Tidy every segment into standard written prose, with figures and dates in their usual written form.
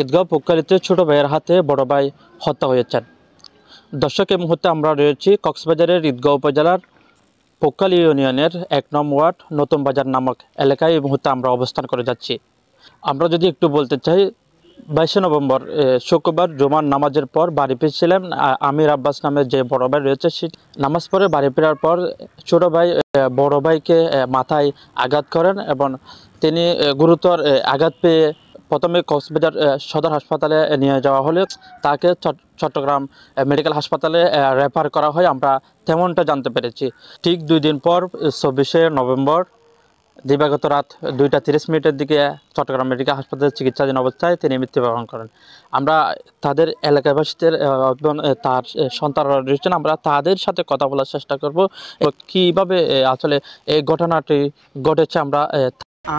ঈদগাঁও পোক্কালিতে ছোট ভাইয়ের হাতে বড় ভাই হত্যা হয়েছেন। দর্শক, এই মুহূর্তে আমরা রয়েছি কক্সবাজারের ঈদগাঁও উপজেলার পোক্কালি ইউনিয়নের ১ নং ওয়ার্ড নতুন বাজার নামক এলাকায় এই মুহূর্তে আমরা অবস্থান করে যাচ্ছি। আমরা যদি একটু বলতে চাই, ২২শে নভেম্বর শুক্রবার জুমার নামাজের পর বাড়ি ফিরছিলেন আমির আব্বাস নামের যে বড় ভাই রয়েছে। সে নামাজ পড়ে বাড়ি ফেরার পর ছোট ভাই বড় ভাইকে মাথায় আঘাত করেন এবং তিনি গুরুতর আঘাত পেয়ে প্রথমে কক্সবাজার সদর হাসপাতালে নিয়ে যাওয়া হলে তাকে চট্টগ্রাম মেডিকেল হাসপাতালে রেফার করা হয়। আমরা তেমনটা জানতে পেরেছি। ঠিক ২ দিন পর ২৪শে নভেম্বর দিবাগত রাত ২টা ৩০ মিনিটের দিকে চট্টগ্রাম মেডিকেল হাসপাতালে চিকিৎসাধীন অবস্থায় তিনি মৃত্যুবরণ করেন। আমরা তাদের এলাকাবাসীদের এবং তার সন্তানরা রয়েছেন, আমরা তাদের সাথে কথা বলার চেষ্টা করব কিভাবে আসলে এই ঘটনাটি ঘটেছে। আমরা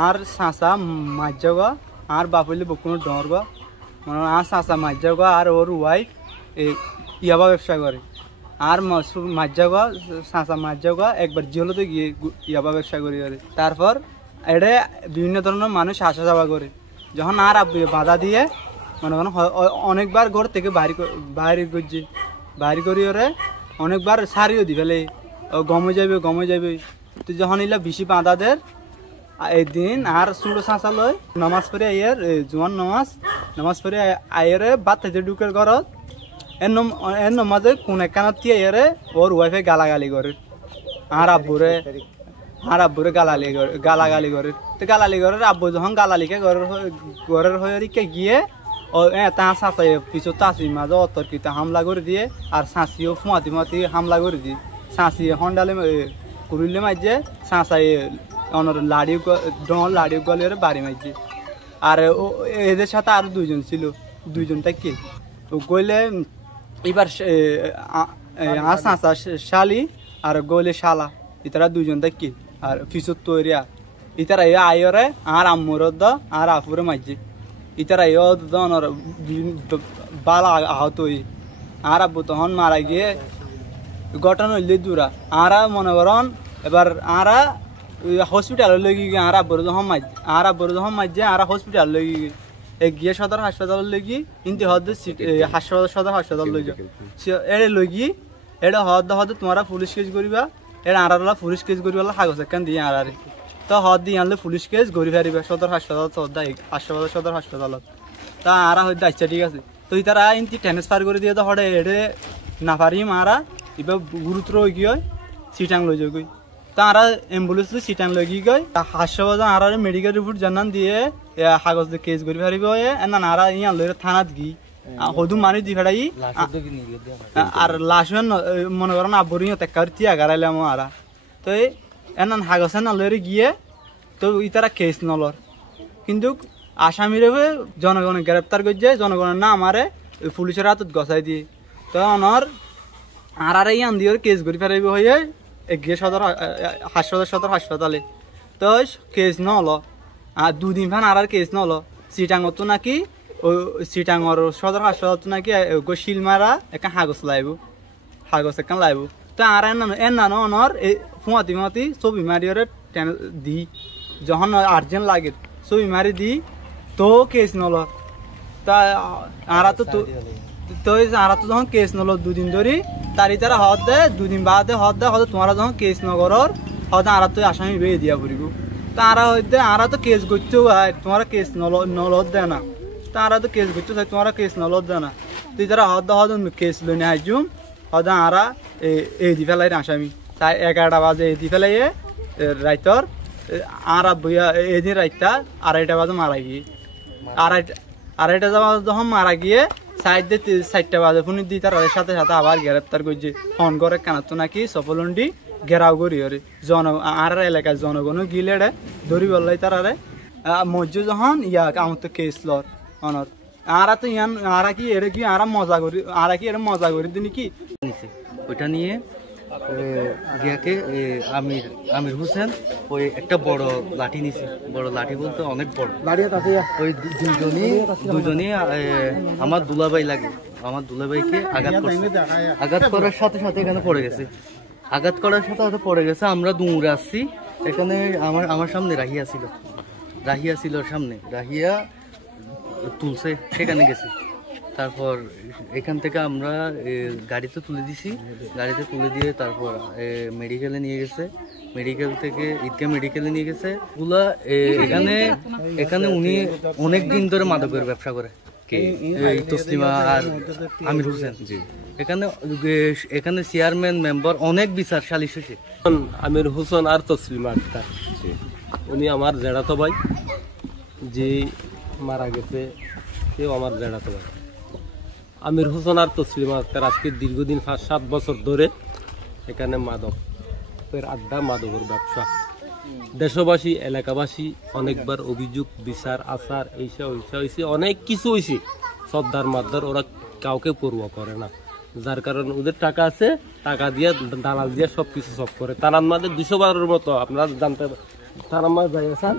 আর চাচা মাঝাগা আর বাপলি বকুনো ডরগা মানে আর চাচা মাঝাগা আর ওর ওয়াইফ ইয়াবা ব্যবসা করে। আর মাঝাগা চাচা মাঝাগা একবার জিওলোতে গিয়ে ইয়াবা ব্যবসা করি করে। তারপর এটা বিভিন্ন ধরনের মানুষ আসা যাওয়া করে। যখন আর বাধা দিয়ে মনে করেন অনেকবার ঘর থেকে বাইরে করছি, বাইরে করি ওরে অনেকবার সারিও দি ফেলে গমে যাবে। তো যখন এলা বেশি বাধা দেয় একদিন আর ছোটো চাঁচা লয় নামাজ পড়ে আইয়ের জোয়ান নামাজ পড়ে আইয়েরে বাদ থেকে ঢুকের ঘরত এর নমাজে কোন একখানত কি আইয়েরে ওর ওয়াইফে গালাগালি করে। আর আব্বুরে গালাগালি করে। তো গালালি করে আব্বু যখন গালালিকে ঘরের হয়ে গিয়ে ও তার চাঁচাই পিছত চাষির মাঝে অতর্কিত হামলা করে দিয়ে আর চাষিও ফুমাতি হামলা করে দিয়ে চাষি হন্ডালে কুড়িলে মাঝে চাঁচাই লাড়িও গলিয়ে বাড়ি মারছে। আর এদের সাথে আরো দুইজন ছিল, দুইজনটা কি গইলে এবার আর চাঁচা শালি আর গইলে শালা ইতারা দুইজনটা কি আর পিছত তৈরিয়া ইতারা আইরে আর আম্মুর আর আফুরে মারছে। ইতারা বালা আহত আর আব্বু তখন মারা গিয়ে ঘটনা হইলে দূরা আরা মনে করেন এবার আরা হসপিটালে লেগে গিয়ে আর আব্বুর যখন মাঝে আর হসপিটাল লেগে গিয়ে সদর হাসপাতাল লেগি কিন্তু সদর হাসপাতাল এড়ে লগি এটা হদে তোমরা পুলিশ কেস করিবা এটা আড়ালা পুলিশ কেস করিবা কাগজ একখান দিয়ে আড়ারে তো হদ দিয়ে আনলে পুলিশ কেস করি ফেরিবা সদর হাসপাতাল সদর হাসপাতালত তা আরা হয়তো আচ্ছা ঠিক আছে। তো তারা ইন্তি ট্রান্সফার করে দিয়ে তো হরে এড়ে না পারিম আরা এবার গুরুতর হয়ে গিয়ে সিটাং লই যাই। তারা অ্যাম্বুলেন্স সিটাং লগি গই হাসপাতাল আর মেডিকেল রিপোর্ট জানান দিয়ে কাগজ কেস করি পারিব না নারা ইয়ান লই থানাত গি হদু মানি দি ফেড়াই আর লাশ মনে করেন আব্বরিও তেকার তিয়া গারাইলাম আরা। তো এনান কাগজ না লই গিয়ে তো ইতারা কেস নলর কিন্তু আসামিরে জনগণ গ্রেপ্তার করছে, জনগণের না আমারে পুলিশের হাতত গছাই দিয়ে। তো অনর আর ইয়ান দিয়ে কেস করি ফেরাইব হয়ে গিয়ে সদর হাসপাতালে। তো কেস নল আর 2 দিন ফান আর কেস নল সিটাঙত নাকি সিটাঙর সদর হাসপাতাল নাকি শিলমারা একটা কাগজ একখান লাইব। তো আর এনানো অনর ফুমাতি ছবি মারিওরে দি যখন আর্জেন্ট লাগে ছবি মারি দি তো কেস নল। তা আর তো যখন কেস নল 2 দিন ধরে তারি তারা হদ দেয় 2 দিন বাদে হদ তোমারা যখন কেস নগরর হদ আর তো আসামি বেয়ে দিয়া পড়িব। তা আরা হইতে আরা তো কেস করতেও তোমারা কেস নলত দেয় না। তা আরা তো কেস করতে চাই তোমারা কেস নলত দেয় না। তুই তারা হদ কেস লই নিয়ে হাইজুম হদ আরা এই দি ফেলাই আসামি তাই 11টা বাজে এই দি ফেলাই রাইতর আর বইয়া এদিন রাইতা 2:30 বাজে মারা গিয়ে আড়াইটা যখন মারা গিয়ে সাইড দিয়ে 4টা বাজে ফোন দি তার সাথে আবার গ্রেপ্তার করছে। ফোন করে কেনাত নাকি সফলন্ডি ঘেরাও করি ওরে আর এলাকার জনগণও গিলে ধরি বললাই তারারে মজ্জু যখন আমার তো কেস লর অনর আরা তো ইয়ান আরা কি এর কি আরা মজা করি দিনি কি ওইটা নিয়ে গিয়াকে আমির হোসেন ওই একটা বড় লাঠি নিছে। বড় লাঠি বলতে অনেক বড় লাঠি। ওই দুজনই আমার দুলাভাই লাগে, আমার দুলাভাইকে আঘাত করার সাথে সাথে এখানে পড়ে গেছে। আমরা দৌড়ে আসছি এখানে। আমার সামনে রাহিয়া ছিল সামনে রাহিয়া তুলছে সেখানে গেছি। তারপর এখান থেকে আমরা গাড়িতে তুলে দিছি, গাড়িতে তুলে দিয়ে তারপর মেডিকেলে নিয়ে গেছে, মেডিকেল থেকে ঈদগাহ মেডিকেলে নিয়ে গেছে। ওগুলা এখানে এখানে উনি অনেক দিন ধরে মাদকের ব্যবসা করে, এই তসলিমা আর আমির হোসেন। এখানে এখানে চেয়ারম্যান মেম্বার অনেক বিচার সালিশ হয়েছে। আমির হোসেন আর তসলিমা আক্তার, উনি আমার জেঠাতো ভাই, যে মারা গেছে সেও আমার জেঠাতো ভাই। আমির হোসেন আর তসলিমা আক্তার আজকে দীর্ঘদিন 5-7 বছর ধরে এখানে মাদকের আড্ডা, মাদকের ব্যবসা। দেশবাসী এলাকাবাসী অনেকবার অভিযোগ, বিচার আচার এইসব হয়েছে, অনেক কিছু হয়েছে, শ্রদ্ধার মাদ্দার, ওরা কাউকে পরোয়া করে না। যার কারণে ওদের টাকা আছে, টাকা দিয়ে দালাল দিয়ে সব কিছু সব করে। তার আমাদের 212-এর মতো আপনারা জানতে তার আমার যাইছেন,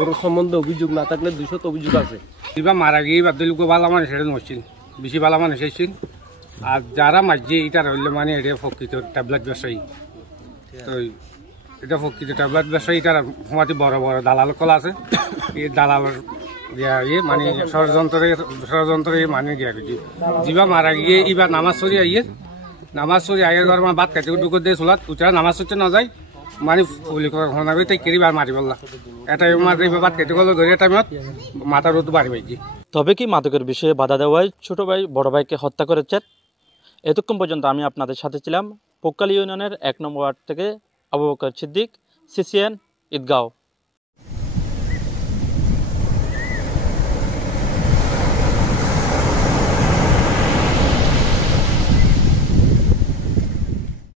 ওর সম্বন্ধে অভিযোগ না থাকলে 200 অভিযোগ আছে। এবার মারা গিয়ে বাদলুক ভালো মানুষ এটা নছিল, বেশি ভালো মানুষ এসেছিল। আর যারা মাঝে এটা রইল মানে এটা প্রকৃত ট্যাবলেট ব্যবসায়ী, তো এটা প্রকৃত ট্যাবলেট ব্যবসায়ী। এটার সমাজে বড় বড় দালাল কলা আছে, এই দালালের মানে ষড়যন্ত্রে মানে গিয়া গেছি। যিবা মারা গিয়ে এবার নামাজ চড়ি আইয়ে ঘর মানে ভাত খাইতে ঢুকো দিয়ে চলাত উচারা নামাজ চড়তে না যায়, মানে পুলিশ তাই কেরি বার মারি বললা। এটা মাত্র ভাত খাইতে গেল ধরে টাইমত মাথা রোদ বাড়ি পাইছি। তবে কি মাদকের বিষয়ে বাধা দেওয়ায় ছোট ভাই বড় ভাইকে হত্যা করেছেন? এতক্ষণ পর্যন্ত আমি আপনাদের সাথে ছিলাম পোক্কালী ইউনিয়নের 1 নম্বর ওয়ার্ড থেকে আবু বকর সিদ্দিক, CCN ঈদগাঁও।